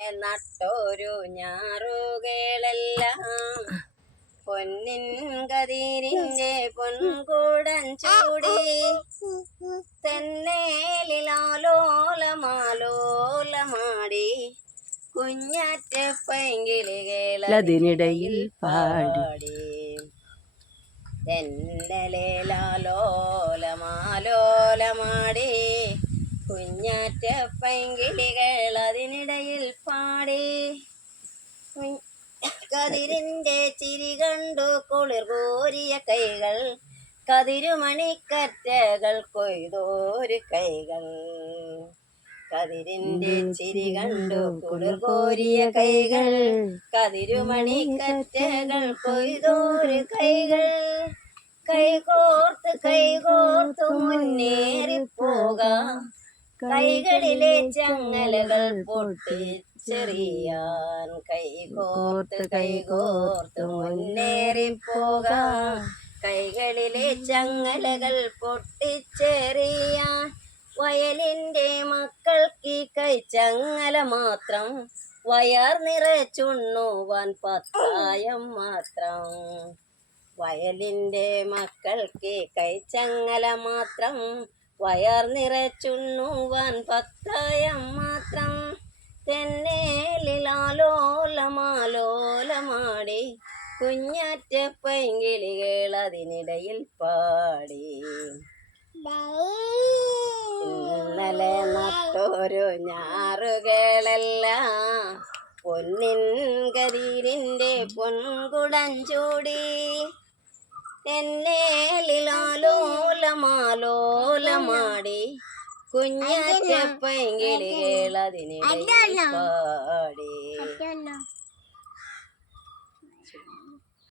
നട്ടോരു ഞാറുകളെല്ലാം പൊന്നിൻ കതിരിന്റെ പൊൻകൂടൻ ചൂടി തെന്നേലിലാലോലമാലോലമാടി കുഞ്ഞാറ്റ പൈങ്കിളികളതിനിടയിൽ പാടി തെന്നലേലാലോലമാലോലമാടി കുഞ്ഞാറ്റ പൈങ്കിളികൾ അതിനിടയിൽ പാടി കതിരിന്റെ ചിരി കണ്ടു കുളിർ കോരിയ കൈകൾ കതിരുമണിക്കറ്റകൾ കൊയ്തോര് കൈകൾ കതിരിന്റെ ചിരി കണ്ടു കുളിർ കോരിയ കൈകൾ കതിരുമണിക്കറ്റകൾ കൊയ്തോര് കൈകൾ കൈകോർത്തു മുന്നേറിപ്പോകാം കൈകളിലെ ചങ്ങലകൾ പൊട്ടിച്ചെറിയാൻ കൈകോർത്ത് മുന്നേറിപ്പോകാം കൈകളിലെ ചങ്ങലകൾ പൊട്ടിച്ചെറിയാൻ വയലിന്റെ മക്കൾക്ക് കൈച്ചങ്ങല മാത്രം വയർ നിറച്ചുണ്ണുവാൻ പത്തായം മാത്രം വയലിന്റെ മക്കൾക്ക് കൈച്ചങ്ങല മാത്രം വയർ നിറച്ചുണ്ണുവാൻ പത്തായം മാത്രം തെന്നേലിലാലോലമാലോലമാടി കുഞ്ഞാറ്റ പൈങ്കിളികൾ അതിനിടയിൽ പാടി ഇന്നലെ നട്ടോരു ഞാറുകളെല്ലാം പൊന്നിൻ കതിരിന്റെ പൊൻകുടം ചൂടി എന്നേലിലാലോലമാലോലമാടി കുഞ്ഞാറ്റ പൈങ്കിളികൾ അതിനിടയിൽ പാടി.